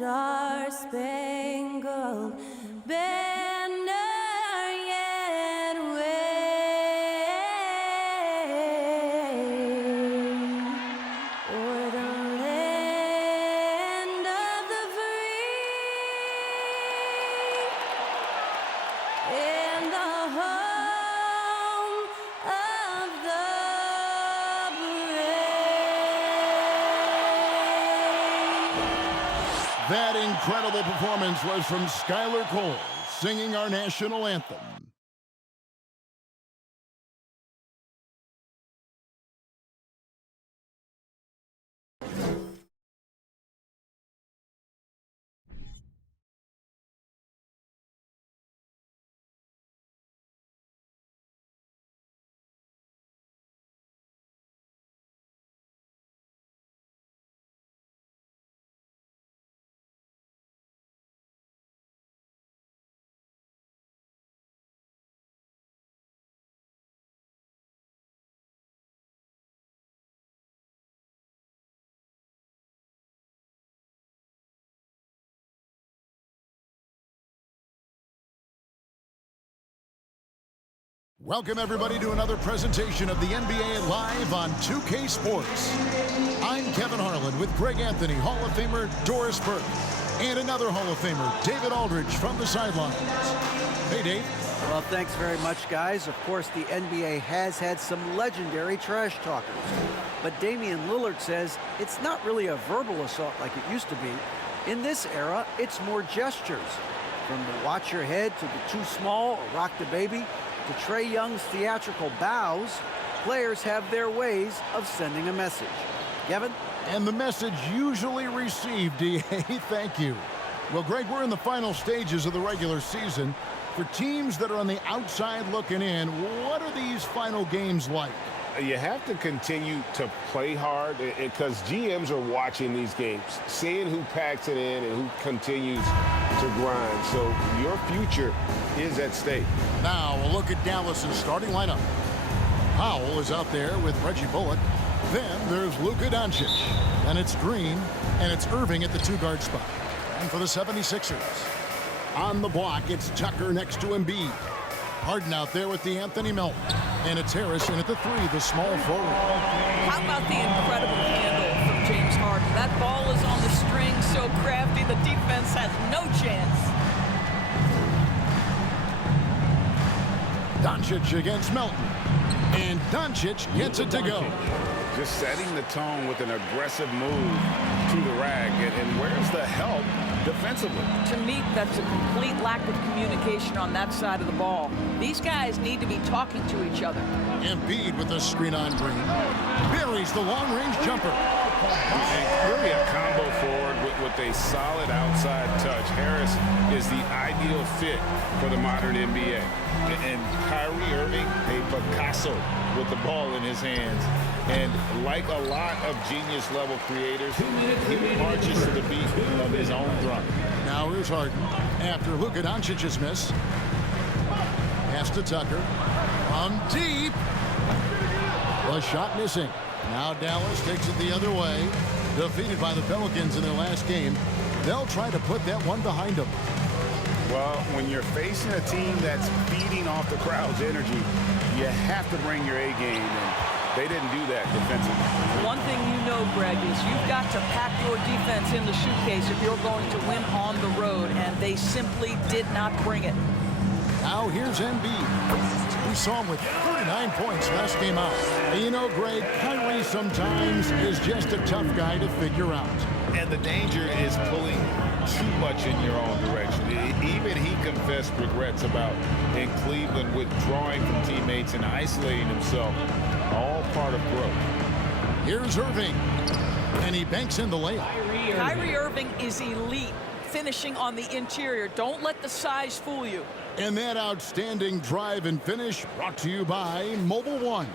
star-spangled banner yet wave o'er the land of the free and the home of the brave. That incredible performance was from Skylar Cole, singing our national anthem. Welcome, everybody, to another presentation of the NBA Live on 2K Sports. I'm Kevin Harlan with Greg Anthony, Hall of Famer Doris Burke, and another Hall of Famer, David Aldridge, from the sidelines. Hey, Dave. Well, thanks very much, guys. Of course, the NBA has had some legendary trash talkers. But Damian Lillard says it's not really a verbal assault like it used to be. In this era, it's more gestures. From the watch your head to the too small or rock the baby, to Trae Young's theatrical bows, players have their ways of sending a message. Kevin? And the message usually received, DA, thank you. Well, Greg, we're in the final stages of the regular season. For teams that are on the outside looking in, what are these final games like? You have to continue to play hard because GMs are watching these games, seeing who packs it in and who continues to grind. So your future is at stake. Now a look at Dallas's starting lineup. Powell is out there with Reggie Bullock. Then there's Luka Doncic. And it's Green, and it's Irving at the two-guard spot. And for the 76ers, on the block, it's Tucker next to Embiid. Harden out there with the Anthony Melton. And it's Harrison at the three, the small forward. How about the incredible handle from James Harden? That ball is on the string, so crafty, the defense has no chance. Doncic against Melton. And Doncic gets it to go. Just setting the tone with an aggressive move to the rack. And where's the help defensively? To me, that's a complete lack of communication on that side of the ball. These guys need to be talking to each other. Embiid with the screen on Green. Buries the long-range jumper. And really a combo forward with a solid outside touch. Harris is the ideal fit for the modern NBA. And Kyrie Irving, a Picasso with the ball in his hands. And like a lot of genius-level creators, he marches to the beat of his own drum. Now here's Harden. After Luka Doncic's miss. Pass to Tucker. From deep. The shot missing. Now Dallas takes it the other way. Defeated by the Pelicans in their last game. They'll try to put that one behind them. Well, when you're facing a team that's feeding off the crowd's energy, you have to bring your A game, and they didn't do that defensively. One thing you know, Greg, is you've got to pack your defense in the suitcase if you're going to win on the road, and they simply did not bring it. Now here's Embiid. We saw him with 39 points last game out. And you know, Greg, Kyrie sometimes is just a tough guy to figure out. And the danger is pulling too much in your own direction. Even he confessed regrets about in Cleveland withdrawing from teammates and isolating himself. All part of growth. Here's Irving. And he banks in the layup. Kyrie Irving is elite, finishing on the interior. Don't let the size fool you. And that outstanding drive and finish brought to you by Mobile One.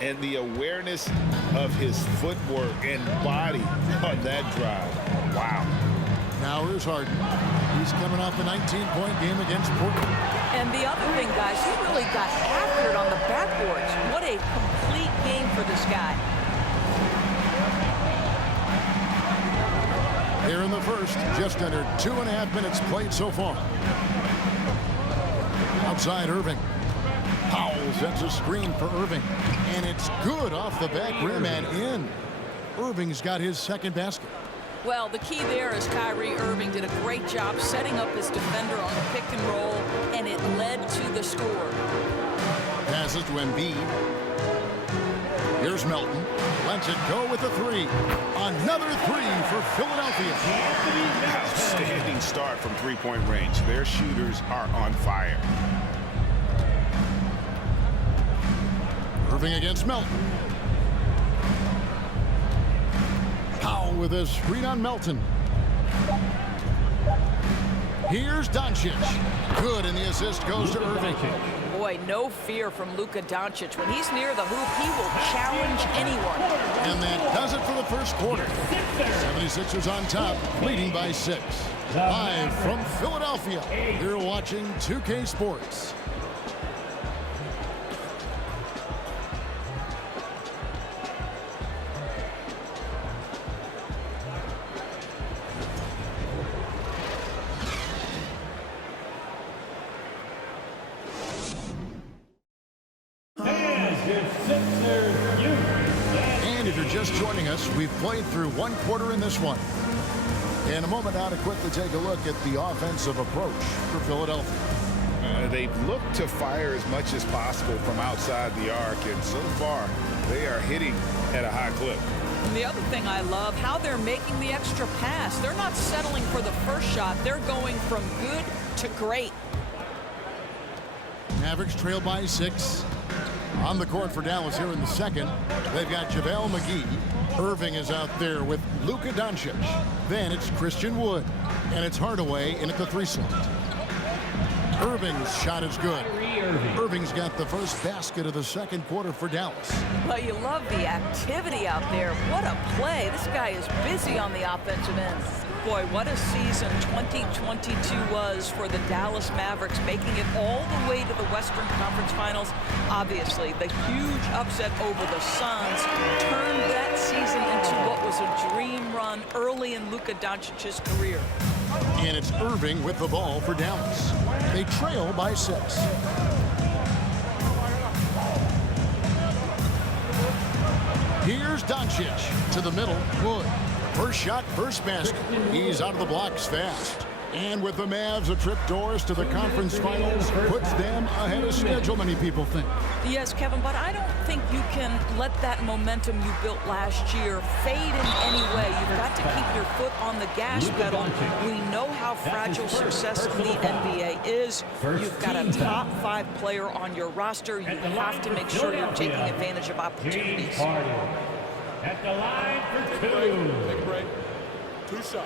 And the awareness of his footwork and body on that drive. Wow. Now here's Harden. He's coming off a 19-point game against Portland. And the other thing, guys, he really got after it on the backboards. What a complete game for this guy. Here in the first, just under 2.5 minutes played so far. Outside Irving. Powell sets a screen for Irving. And it's good off the back rim and in. Irving's got his second basket. Well, the key there is Kyrie Irving did a great job setting up his defender on the pick and roll, and it led to the score. Passes to Embiid. Here's Melton. Lets it go with a three. Another three for Philadelphia. Outstanding start from three-point range. Their shooters are on fire. Irving against Melton. Powell with a screen on Melton. Here's Doncic. Good, and the assist goes to Irving. Boy, no fear from Luka Doncic. When he's near the hoop, he will challenge anyone. And that does it for the first quarter. 76ers on top, leading by 6. Live from Philadelphia, you're watching 2K Sports. And if you're just joining us, we've played through one quarter in this one. In a moment now to quickly take a look at the offensive approach for Philadelphia. They've looked to fire as much as possible from outside the arc, and so far they are hitting at a high clip. And the other thing I love, how they're making the extra pass. They're not settling for the first shot. They're going from good to great. Mavericks trail by 6. On the court for Dallas here in the second, they've got JaVale McGee. Irving is out there with Luka Doncic. Then it's Christian Wood. And it's Hardaway in at the 3 slot. Irving's shot is good. Irving's got the first basket of the second quarter for Dallas. Well, you love the activity out there. What a play. This guy is busy on the offensive end. Boy, what a season 2022 was for the Dallas Mavericks, making it all the way to the Western Conference Finals. Obviously, the huge upset over the Suns turned that season into what was a dream run early in Luka Doncic's career. And it's Irving with the ball for Dallas. They trail by 6. Here's Doncic to the middle. Wood. First shot, first basket. He's out of the blocks fast. And with the Mavs a trip doors to the conference finals, puts them ahead of schedule, many people think. Yes, Kevin, but I don't think you can let that momentum you built last year fade in any way. You've got to keep your foot on the gas pedal. We know how fragile success in the NBA is. You've got a top 5 player on your roster. You have to make sure you're taking advantage of opportunities. At the line for 2. Take a break. 2 shots.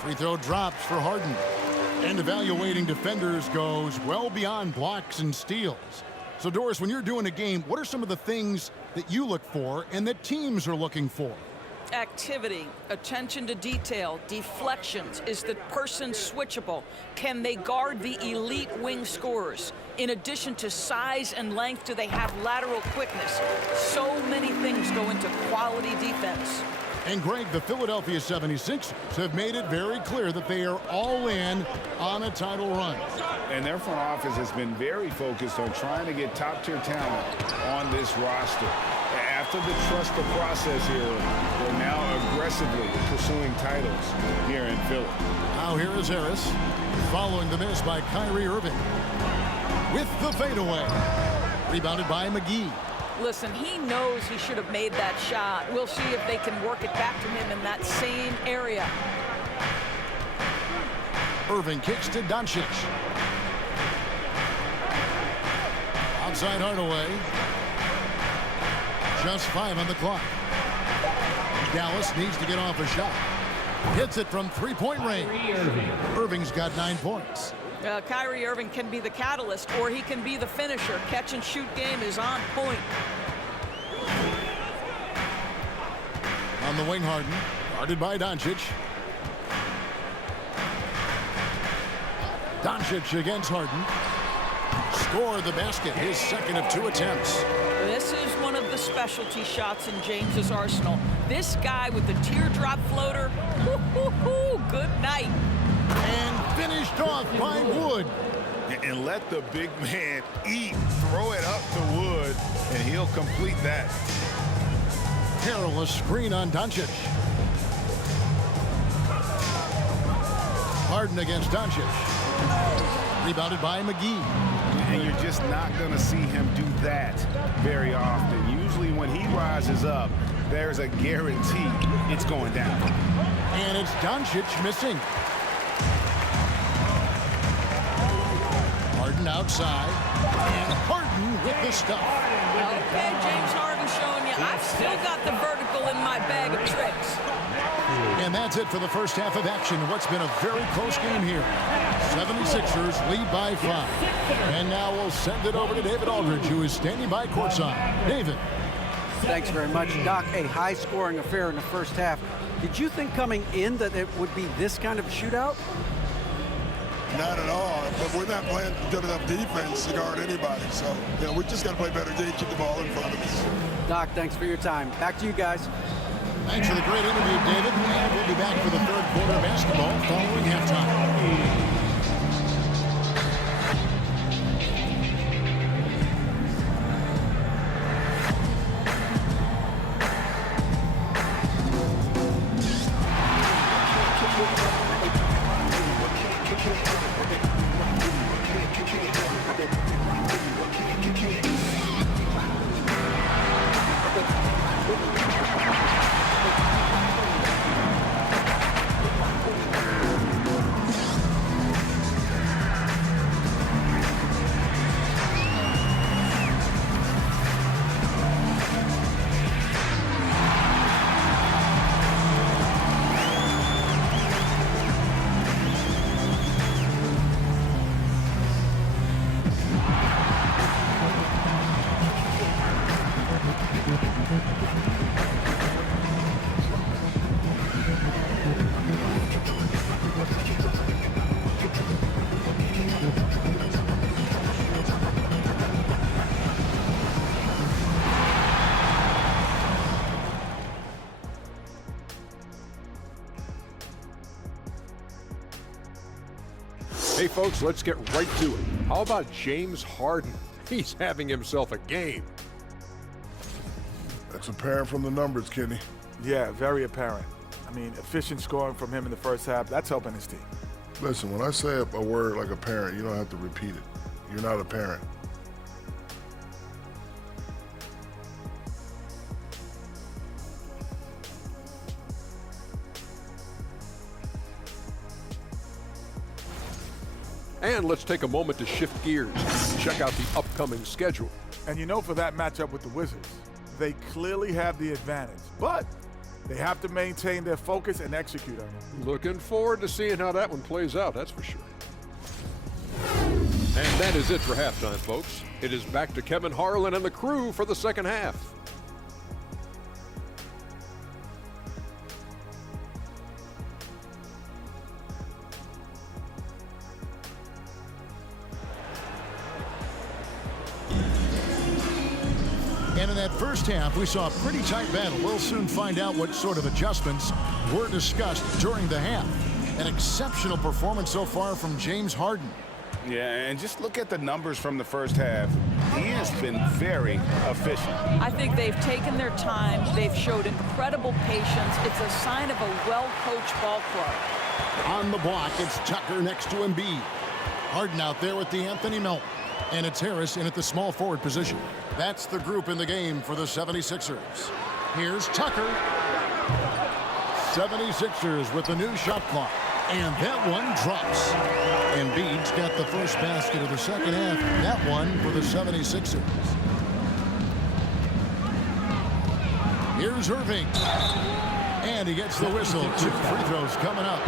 Free throw drops for Harden. And evaluating defenders goes well beyond blocks and steals. So, Doris, when you're doing a game, what are some of the things that you look for and that teams are looking for? Activity, attention to detail, deflections. Is the person switchable? Can they guard the elite wing scorers? In addition to size and length, do they have lateral quickness? So many things go into quality defense. And Greg, the Philadelphia 76ers have made it very clear that they are all in on a title run. And their front office has been very focused on trying to get top-tier talent on this roster. After the trust the process here, they're now aggressively pursuing titles here in Philly. Now here is Harris, following the miss by Kyrie Irving. With the fadeaway. Rebounded by McGee. Listen, he knows he should have made that shot. We'll see if they can work it back to him in that same area. Irving kicks to Doncic. Outside Hardaway. Just 5 on the clock. Dallas needs to get off a shot. Hits it from 3-point range. Irving's got 9 points. Kyrie Irving can be the catalyst, or he can be the finisher. Catch and shoot game is on point. On the wing, Harden. Guarded by Doncic. Doncic against Harden. Scored the basket, his second of 2 attempts. This is one of the specialty shots in James's arsenal. This guy with the teardrop floater, good night. And finished off by Wood. And let the big man eat. Throw it up to Wood, and he'll complete that. Perilous screen on Doncic. Harden against Doncic. Rebounded by McGee. And you're just not going to see him do that very often. Usually when he rises up, there's a guarantee it's going down. And it's Doncic missing. Harden outside. And Harden with the stuff. Okay, James Harden showing you, I've still got the vertical in my bag of tricks. And that's it for the first half of action. What's been a very close game here. 76ers lead by 5. And now we'll send it over to David Aldridge, who is standing by courtside. David. Thanks very much, Doc. A high-scoring affair in the first half. Did you think coming in that it would be this kind of a shootout? Not at all. But we're not playing good enough defense to guard anybody. So, we just got to play better D, keep the ball in front of us. Doc, thanks for your time. Back to you guys. Thanks for the great interview, David. And we'll be back for the third quarter of basketball following halftime. Hey, folks, let's get right to it. How about James Harden? He's having himself a game. That's apparent from the numbers, Kenny. Yeah, very apparent. I mean, efficient scoring from him in the first half, that's helping his team. Listen, when I say a word like apparent, you don't have to repeat it. You're not a parent. And let's take a moment to shift gears. Check out the upcoming schedule. And for that matchup with the Wizards, they clearly have the advantage, but they have to maintain their focus and execute on it. Looking forward to seeing how that one plays out, that's for sure. And that is it for halftime, folks. It is back to Kevin Harlan and the crew for the second half. And in that first half, we saw a pretty tight battle. We'll soon find out what sort of adjustments were discussed during the half. An exceptional performance so far from James Harden. Yeah, and just look at the numbers from the first half. He has been very efficient. I think they've taken their time. They've showed incredible patience. It's a sign of a well-coached ball club. On the block, it's Tucker next to Embiid. Harden out there with the Anthony Melton. And it's Harris in at the small forward position. That's the group in the game for the 76ers. Here's Tucker. 76ers with the new shot clock. And that one drops. Embiid's got the first basket of the second half. That one for the 76ers. Here's Irving. And he gets the whistle. 2 free throws coming up.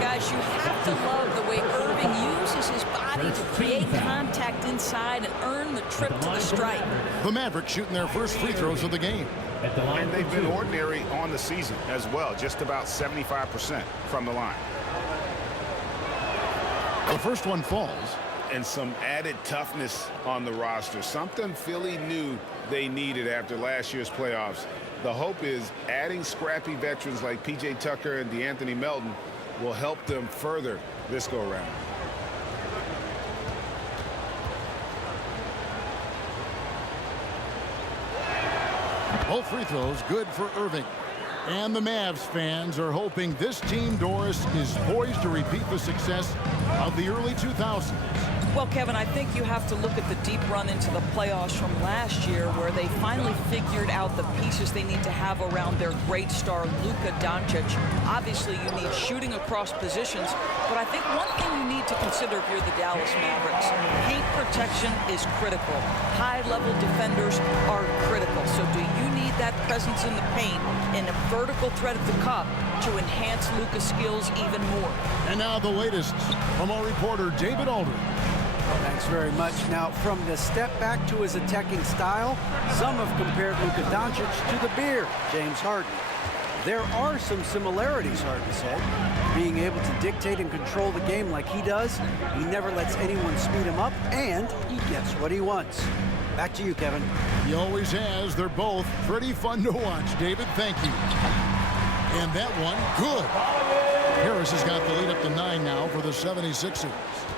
Guys, you have to love the way Irving uses his body to create contact inside and earn the trip to the stripe. The Mavericks shooting their first free throws of the game. And they've been ordinary on the season as well, just about 75% from the line. The first one falls. And some added toughness on the roster. Something Philly knew they needed after last year's playoffs. The hope is adding scrappy veterans like P.J. Tucker and DeAnthony Melton will help them further this go-around. Both free throws good for Irving. And the Mavs fans are hoping this team, Doris, is poised to repeat the success of the early 2000s. Well, Kevin, I think you have to look at the deep run into the playoffs from last year where they finally figured out the pieces they need to have around their great star, Luka Doncic. Obviously, you need shooting across positions, but I think one thing you need to consider if you're the Dallas Mavericks, paint protection is critical. High-level defenders are critical. So do you need that presence in the paint and a vertical threat at the cup to enhance Luka's skills even more? And now the latest from our reporter, David Aldridge. Thanks very much. Now, from the step back to his attacking style, some have compared Luka Doncic to the bear, James Harden. There are some similarities, Harden said. Being able to dictate and control the game like he does, he never lets anyone speed him up, and he gets what he wants. Back to you, Kevin. He always has. They're both pretty fun to watch. David, thank you. And that one, good. Harris has got the lead up to 9 now for the 76ers.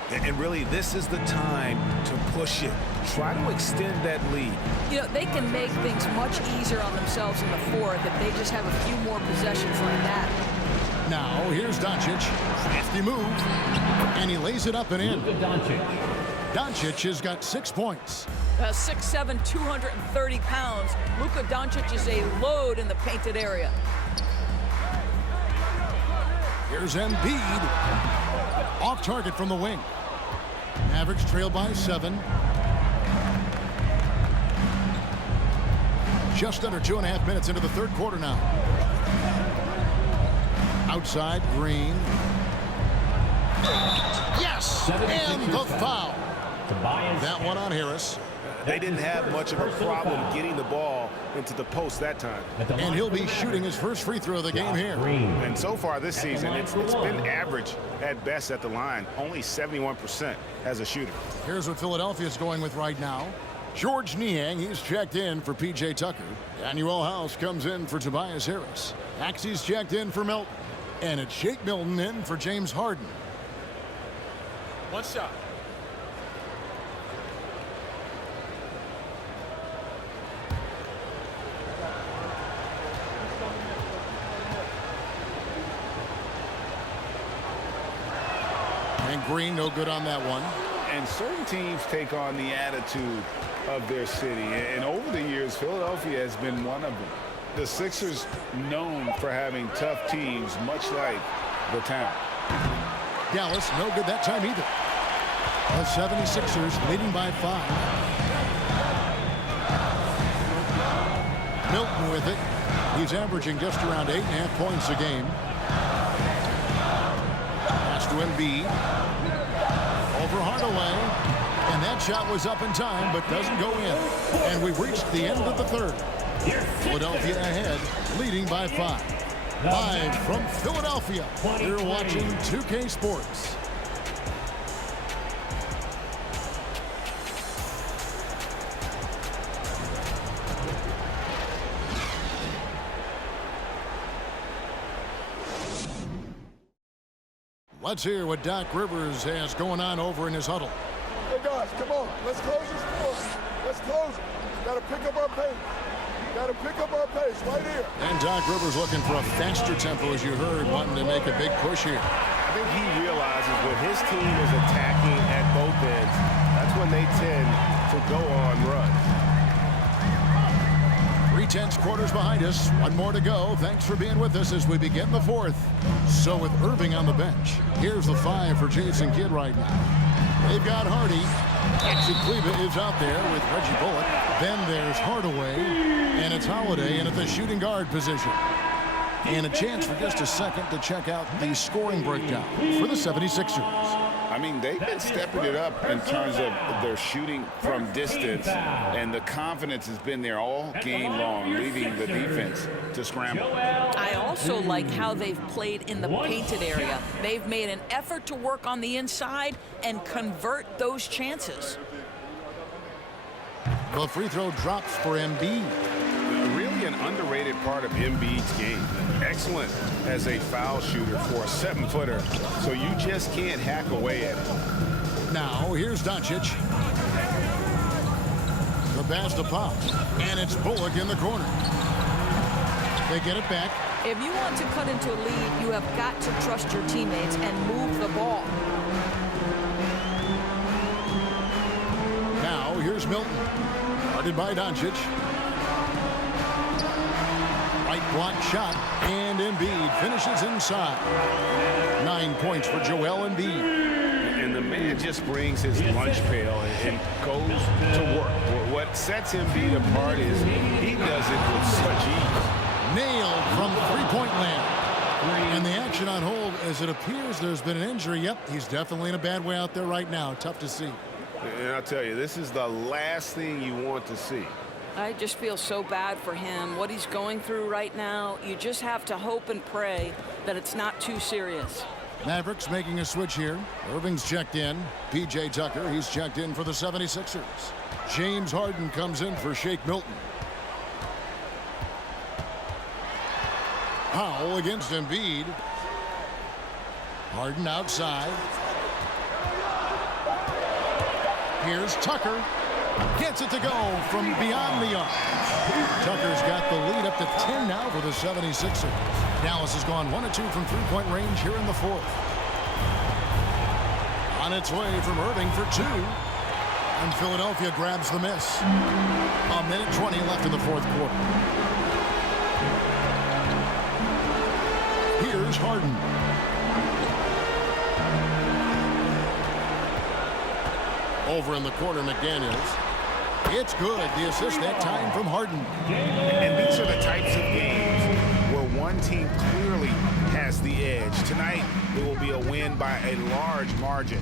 And really, this is the time to push it. Try to extend that lead. You know, they can make things much easier on themselves in the fourth if they just have a few more possessions like that. Now, here's Doncic. Crafty move. And he lays it up and in. Doncic has got 6 points. 6'7", 230 pounds. Luka Doncic is a load in the painted area. Here's Embiid. Off target from the wing. Mavericks trail by 7. Just under 2.5 minutes into the third quarter now. Outside, Green. Yes! And the foul. That one on Harris. They didn't have much of a problem getting the ball into the post that time. And he'll be shooting his first free throw of the game here. And so far this season, it's been average at best at the line. Only 71% as a shooter. Here's what Philadelphia's going with right now. George Niang, he's checked in for P.J. Tucker. Daniel House comes in for Tobias Harris. Maxey's checked in for Melton. And it's Shake Milton in for James Harden. One shot. And Green, no good on that one. And certain teams take on the attitude of their city. And over the years, Philadelphia has been one of them. The Sixers known for having tough teams, much like the town. Dallas, no good that time either. The 76ers leading by 5. Milton with it. He's averaging just around 8.5 points a game. Pass to Embiid. Over Hardaway. And that shot was up in time, but doesn't go in. And we've reached the end of the third. Philadelphia ahead, leading by 5. Live from Philadelphia, you're watching 2K Sports. Let's hear what Doc Rivers has going on over in his huddle. Hey guys, come on, let's close this score. Let's close it. Gotta pick up our pace. Gotta pick up our pace right here. And Doc Rivers looking for a faster tempo, as you heard, wanting to make a big push here. I think he realizes when his team is attacking at both ends, that's when they tend to go on runs. 3/10 quarters behind us. One more to go. Thanks for being with us as we begin the fourth. So with Irving on the bench, here's the 5 for Jason Kidd right now. They've got Hardy. Maxi Kleber is out there with Reggie Bullock. Then there's Hardaway, and it's Holiday in at the shooting guard position. And a chance for just a second to check out the scoring breakdown for the 76ers. I mean, they've been stepping it up in terms of their shooting from distance, and the confidence has been there all game long, leaving the defense to scramble. I also like how they've played in the painted area. They've made an effort to work on the inside and convert those chances. The free throw drops for Embiid. Really an underrated part of Embiid's game. Excellent as a foul shooter for a 7-footer, so you just can't hack away at it. Now, here's Doncic. The pass to Pop, and it's Bullock in the corner. They get it back. If you want to cut into a lead, you have got to trust your teammates and move the ball. Now, here's Milton. Guarded by Doncic. Right block shot, and Embiid finishes inside. 9 points for Joel Embiid. And the man just brings his lunch pail and goes to work. What sets Embiid apart is he does it with such ease. Nailed from three-point land. And the action on hold as it appears there's been an injury. Yep, he's definitely in a bad way out there right now. Tough to see. And I'll tell you, this is the last thing you want to see. I just feel so bad for him. What he's going through right now, you just have to hope and pray that it's not too serious. Mavericks making a switch here. Irving's checked in. P.J. Tucker, he's checked in for the 76ers. James Harden comes in for Shake Milton. Powell against Embiid. Harden outside. Here's Tucker. Gets it to go from beyond the arc. Tucker's got the lead up to 10 now for the 76ers. Dallas has gone 1 of 2 from three-point range here in the fourth. On its way from Irving for 2. And Philadelphia grabs the miss. A minute 20 left in the fourth quarter. Here's Harden. Over in the corner, McDaniels. It's good. The assist that time from Harden. And these are the types of games where one team clearly has the edge. Tonight, it will be a win by a large margin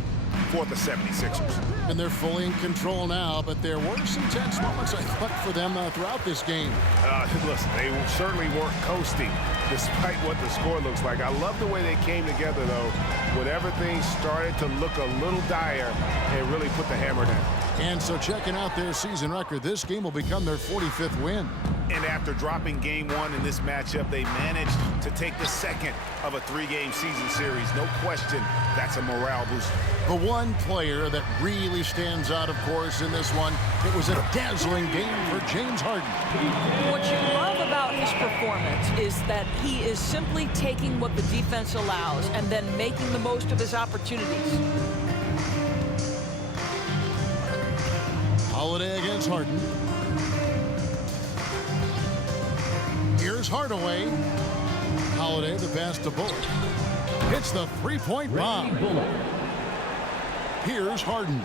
for the 76ers. And they're fully in control now, but there were some tense moments, I thought, for them throughout this game. Listen, they certainly weren't coasting, despite what the score looks like. I love the way they came together, though, when everything started to look a little dire and really put the hammer down. And so checking out their season record, this game will become their 45th win. And after dropping game 1 in this matchup, they managed to take the second of a 3-game season series. No question, that's a morale booster. The one player that really stands out, of course, in this one, it was a dazzling game for James Harden. What you love about his performance is that he is simply taking what the defense allows and then making the most of his opportunities. Holiday against Harden. Here's Hardaway. Holiday, the pass to Bullock. Hits the three-point bomb. Here's Harden.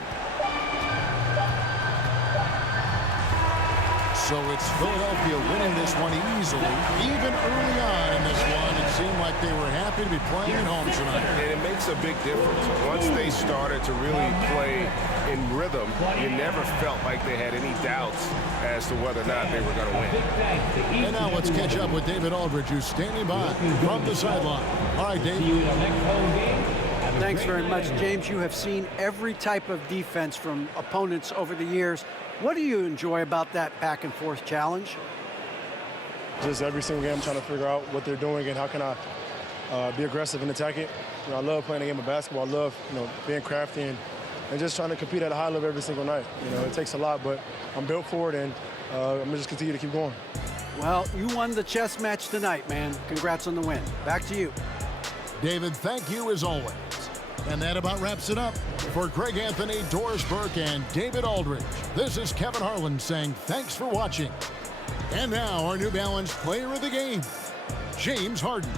So it's Philadelphia winning this one easily. Even early on in this one, it seemed like they were happy to be playing at home tonight. And it makes a big difference. Once they started to really play in rhythm, you never felt like they had any doubts as to whether or not they were going to win. And now let's catch up with David Aldridge, who's standing by from the sideline. All right, Dave. Thanks very much, James. You have seen every type of defense from opponents over the years. What do you enjoy about that back-and-forth challenge? Just every single game, I'm trying to figure out what they're doing and how can I be aggressive and attack it. You know, I love playing the game of basketball. I love, being crafty and just trying to compete at a high level every single night. It takes a lot, but I'm built for it, and I'm going to just continue to keep going. Well, you won the chess match tonight, man. Congrats on the win. Back to you. David, thank you as always. And that about wraps it up. For Greg Anthony, Doris Burke, and David Aldridge, this is Kevin Harlan saying thanks for watching. And now our New Balance player of the game, James Harden.